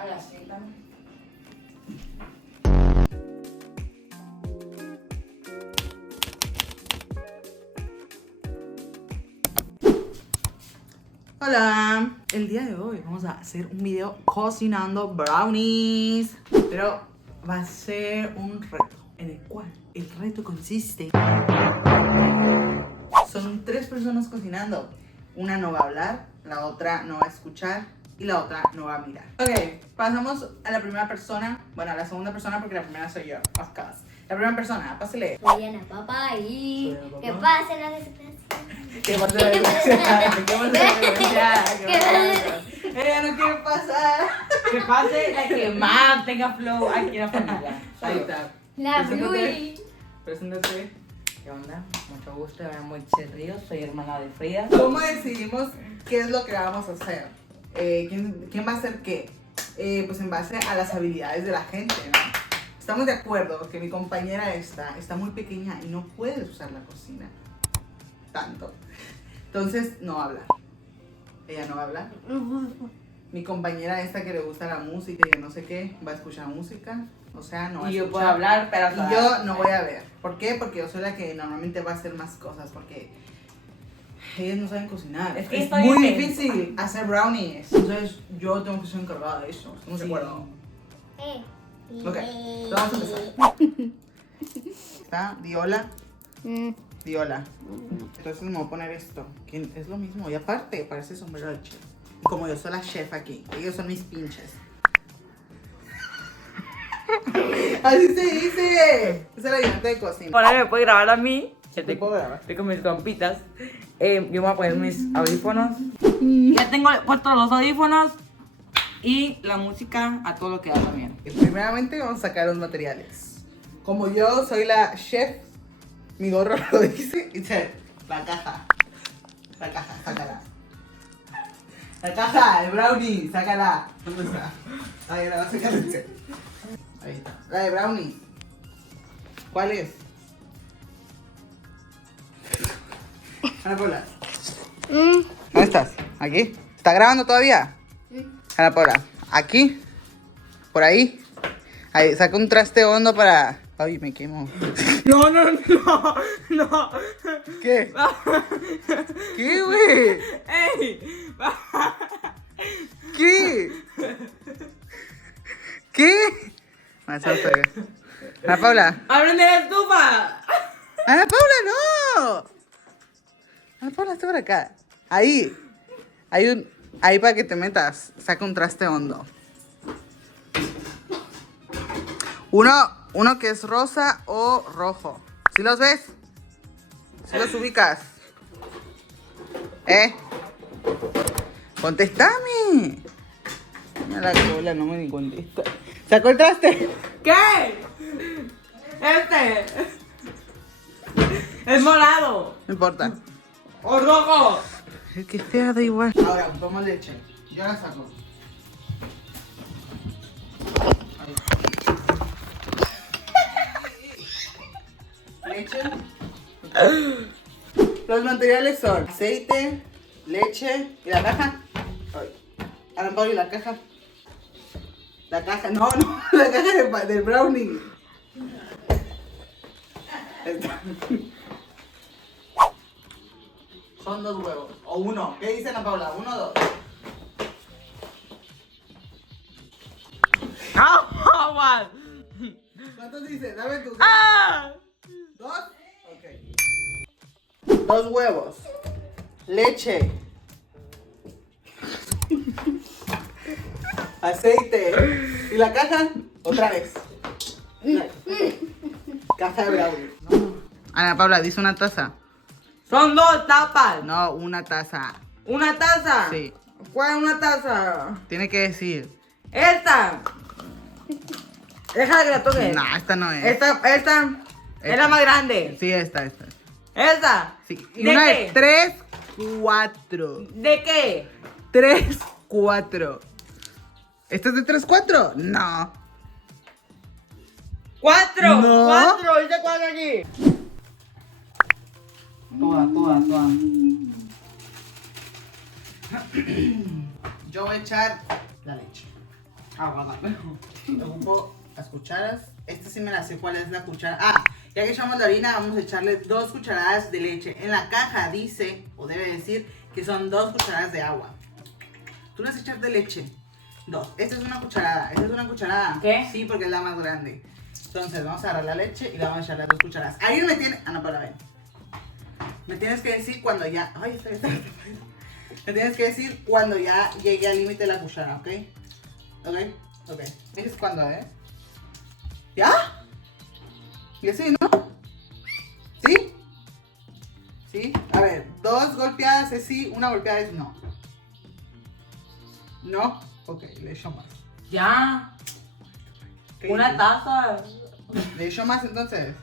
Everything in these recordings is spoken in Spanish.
Ahora siéntame. Hola, el día de hoy vamos a hacer un video cocinando brownies, pero va a ser un reto en el cual el reto consiste, son 3 personas cocinando, una no va a hablar, la otra no va a escuchar y la otra no va a mirar. Ok, pasamos a la primera persona, bueno, a la segunda persona porque la primera soy yo, of course. La primera persona, pásale. Soy Ana Papá y Soy Ana Papá. ¿qué pasa en la desgracia? ¿Qué pasa la desgraciada? ¿Qué pasa la desgraciada? ¿Qué pasa? Ella no quiere pasar. Que pase la que más tenga flow aquí en la familia. Ahí está. La Preséntate. Blui. Preséntate. ¿Qué onda? Mucho gusto, me llamo Itzel Ríos, soy hermana de Frida. ¿Cómo decidimos qué es lo que vamos a hacer? ¿Quién va a hacer qué? Pues en base a las habilidades de la gente, ¿no? Estamos de acuerdo que mi compañera está muy pequeña y no puede usar la cocina tanto. Entonces no habla. Ella no va a hablar. Mi compañera esta que le gusta la música y que no sé qué, va a escuchar música. O sea, no va a Y yo escuchar. puedo hablar, pero Y yo no voy a ver. ¿Por qué? Porque yo soy la que normalmente va a hacer más cosas. Porque ellas no saben cocinar. Es que es estoy muy en- difícil hacer brownies. Entonces yo tengo que ser encargada de eso. ¿Estamos de Sí. acuerdo? Eh. Ok, entonces vamos a empezar. Está Diola. Diola. Entonces me voy a poner esto. Que es lo mismo. Y aparte, parece sombrero de chef. Y como yo soy la chef aquí, ellos son mis pinches. Así se dice. Esa es la ayudante de cocina. Ahora me puede grabar a mí. ¿Te puedo grabar? Estoy con mis compitas. Yo me voy a poner mis audífonos. Ya tengo puestos los audífonos. Y la música a todo lo que da también. Y primeramente vamos a sacar los materiales. Como yo soy la chef, mi gorro lo dice. Dice, la caja. La caja, sácala. La caja, el brownie, sácala. ¿Dónde está? Ahí la va a sacar. Dice. Ahí está. La de brownie. ¿Cuál es? Ana Paula. ¿Dónde estás? ¿Aquí? ¿Está grabando todavía? Ana Paula, aquí, por ahí, saca un traste hondo para... Ay, me quemo. No. ¿Qué? ¿Qué, güey? ¡Ey! ¿Qué? ¿Qué? Ana Paula. ¡Ábreme la estufa! Ana Paula, no. Ana Paula, está por acá. Ahí. Ahí para que te metas. Saca un traste hondo. Uno que es rosa o rojo. ¿Sí los ves? ¿Sí los ubicas? ¡Contéstame! Mira la cola, no me ni contesta. ¿Sacó el traste? ¿Qué? Es morado. No importa. O rojo. Es que esté da igual. Ahora, toma leche. Yo la saco. Leche. Los materiales son aceite, leche y la caja. Ay. Ana Paula, ¿y la caja? La caja, no, la caja del brownie. Está. Son 2 huevos. O 1. ¿Qué dice Ana Paula? 1 o 2. ¡Ah! Juan! ¿Cuántos dice? Dame tu. ¡Ah! 2. Ok. 2 huevos. Leche. Aceite. ¿Y la caja? Otra vez. Caja de brownie. Ana Paula, dice una taza. Son 2 tapas. No, una taza. ¿Una taza? Sí. ¿Cuál es una taza? Tiene que decir. ¡Esta! Déjala que la toque. No, esta no es. Esta es la más grande. Sí, esta. ¿Esta? Sí. Y ¿De una qué? de 3, 4. ¿De qué? 3, 4. ¿Esta es de 3, 4? No. 4. No. 4. ¿Dice 4 aquí? Toda. Yo voy a echar la leche. Agua. Ocupo las cucharas. Esta sí me la sé cuál es la cuchara. Ah, ya que echamos la harina, vamos a echarle 2 cucharadas de leche. En la caja dice, o debe decir, que son 2 cucharadas de agua. Tú las echas de leche. 2. Esta es una cucharada. Esta es una cucharada. ¿Qué? Sí, porque es la más grande. Entonces, vamos a agarrar la leche y le vamos a echar las 2 cucharadas. Ahí me tiene... Ah, no, para ver. Me tienes que decir cuando ya... Ay, está. Me tienes que decir cuando ya llegue al límite de la cuchara, ¿ok? Ok. Dices cuándo, ¿eh? ¿Ya? ¿Y así, no? ¿Sí? ¿Sí? A ver, 2 golpeadas es sí, 1 golpeada es no. ¿No? Ok, le echo más. Ya. ¿Qué Una dices? taza. ¿Le echo más entonces?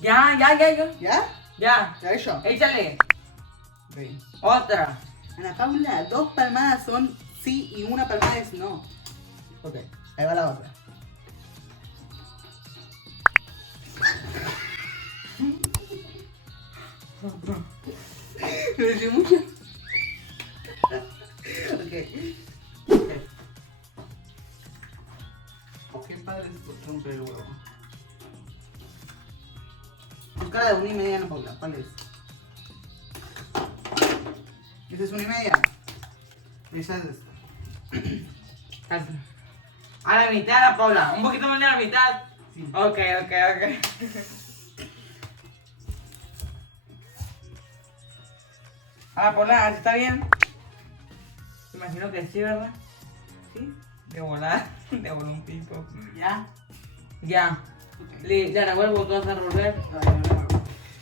Ya. ¿Ya? Ya. ¿Ya echo? Échale. Ok. Otra. Ana Paula, 2 palmadas son sí y 1 palmada es no. Ok, ahí va la otra. Me eché mucho. Ok. ¿O qué padre es romper el huevo? Busca la de 1,5, Ana Paula, ¿cuál es? ¿Esa es 1,5? Esa es esta. Casi. A la mitad, Paula. Un poquito más de la mitad. Sí. Ok. Ah, Paula, ¿así está bien? Me imagino que sí, ¿verdad? ¿Sí? De volar, de volar un piso. ¿Ya? Ya. Ok. Le revuelvo, tú vas a revolver.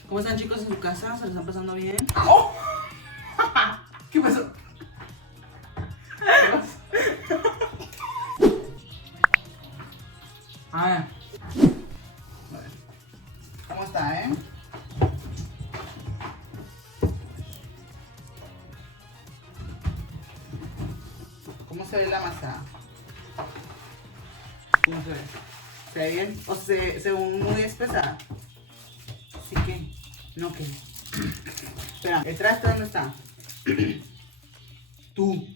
¿Cómo están, chicos, en su casa? ¿Se lo están pasando bien? ¡Oh! ¿Qué pasó? A ver. ¿Cómo está, eh? ¿Cómo se ve la masa? ¿Cómo se ve? ¿Se ve bien? ¿O se ve muy espesa? Sí que. No que. Espera, ¿el traste dónde está? Tú.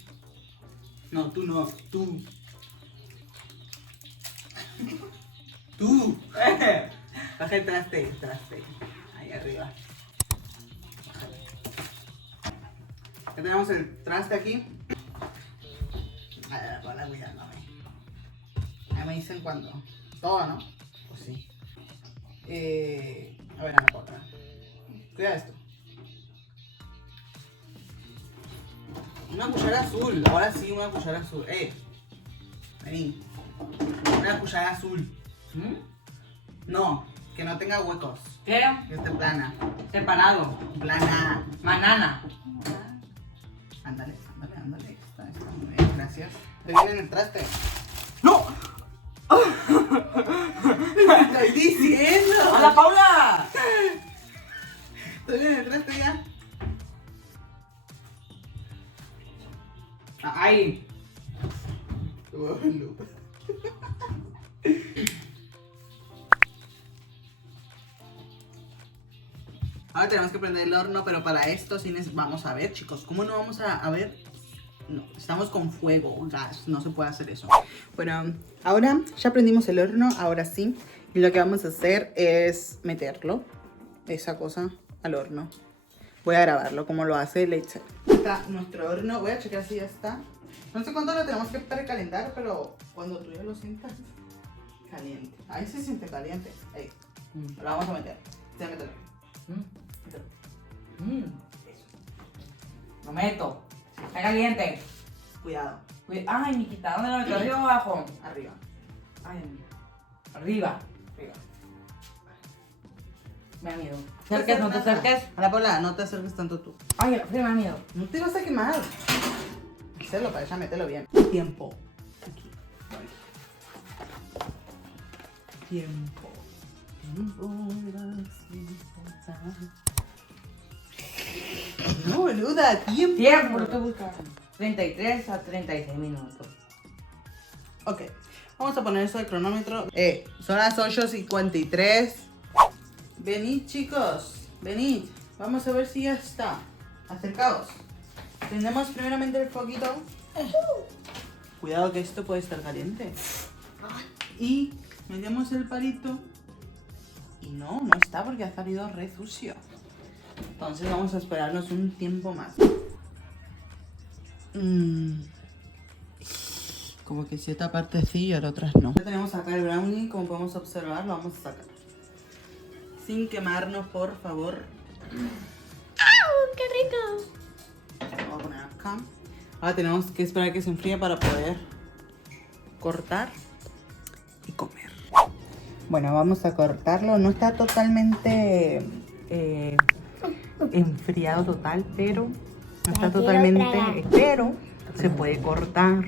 No, tú no. Tú. Tú. Baja el traste. Ahí arriba. Bájale. Ya tenemos el traste aquí. A ver, para cuidándome. Ahí me dicen cuándo. Todo, ¿no? Pues sí. A ver, Ana Paula. Cuida esto. Una cuchara azul. Ahora sí, una cuchara azul. Vení. Una cuchara azul. No, que no tenga huecos. ¿Qué? Que esté plana. Separado. Plana. Banana. Ándale. Está muy bien, gracias. Te viene en el traste. ¡No! ¡Estoy diciendo! ¡Hola, Paula! Te viene en el traste ya. Ahí. Ahora tenemos que prender el horno, pero para esto sí vamos a ver, chicos. ¿Cómo no vamos a ver? No, estamos con fuego, gas, no se puede hacer eso. Bueno, ahora ya prendimos el horno, ahora sí. Y lo que vamos a hacer es meterlo, esa cosa, al horno. Voy a grabarlo como lo hace Leche. Está nuestro horno, voy a checar si ya está. No sé cuánto lo tenemos que precalentar, pero cuando tú ya lo sientas caliente. Ahí se siente caliente. Ahí, lo vamos a meter. Ya mételo. Mételo. Eso. Lo meto. Está caliente. Cuidado. Ay, Nikita, ¿dónde lo meto? ¿Arriba o abajo? Arriba. Ay, arriba. Me da miedo. ¿Acerques? ¿No te acerques? A la Paula, no te acerques tanto tú. Ay, arriba me da miedo. No te vas a quemar. Hacerlo para allá, mételo bien. Tiempo. Aquí. Tiempo. No, boluda, tiempo. Tiempo, lo que buscas. 33 a 36 minutos. Ok, vamos a poner eso de cronómetro. Son las 8:53. Venid, chicos, venid. Vamos a ver si ya está. Acercaos. Prendemos primeramente el foquito. Cuidado que esto puede estar caliente. Y metemos el palito. Y no está porque ha salido re sucio. Entonces vamos a esperarnos un tiempo más. Como que cierta parte sí y otras no. Ya tenemos acá el brownie, como podemos observar, lo vamos a sacar. Sin quemarnos, por favor. ¡Qué rico! Lo voy a poner acá. Ahora tenemos que esperar que se enfríe para poder cortar y comer. Bueno, vamos a cortarlo. No está totalmente enfriado total, pero no está totalmente, pero se puede cortar.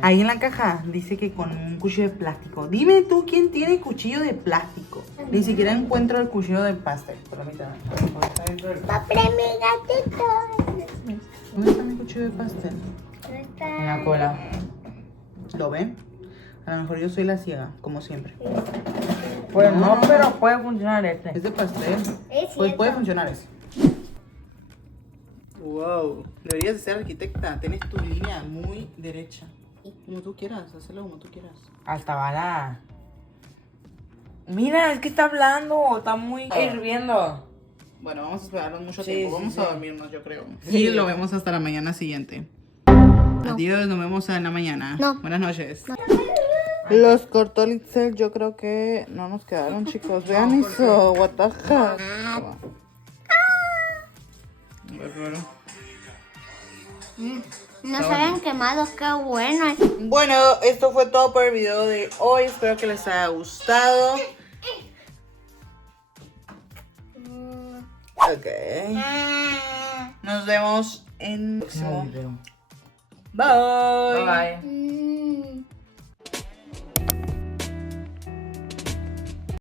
Ahí en la caja dice que con un cuchillo de plástico. Dime tú quién tiene cuchillo de plástico. Ni siquiera encuentro el cuchillo de pastel. Permítame. Papá, mi gatito. ¿Dónde está mi cuchillo de pastel? En la cola. ¿Lo ven? A lo mejor yo soy la ciega, como siempre. Pues no, pero puede funcionar este. Es de pastel. Es Pues puede cierto. funcionar eso. Wow, deberías de ser arquitecta. Tienes tu línea muy derecha. Como tú quieras, hazlo como tú quieras. Hasta bala. Mira, es que está hablando, está muy hirviendo. Bueno, vamos a esperarnos mucho Sí, tiempo. sí, Vamos sí. a dormirnos, yo creo. Sí. Y lo vemos hasta la mañana siguiente. Adiós, nos vemos en la mañana. No. Buenas noches. Los cortolitzes yo creo que no nos quedaron, chicos. Vean eso, what the heck. No se habían quemado, qué bueno. Bueno, esto fue todo por el video de hoy. Espero que les haya gustado. Ok. Nos vemos en el próximo. Bye Bye. bye. Mm.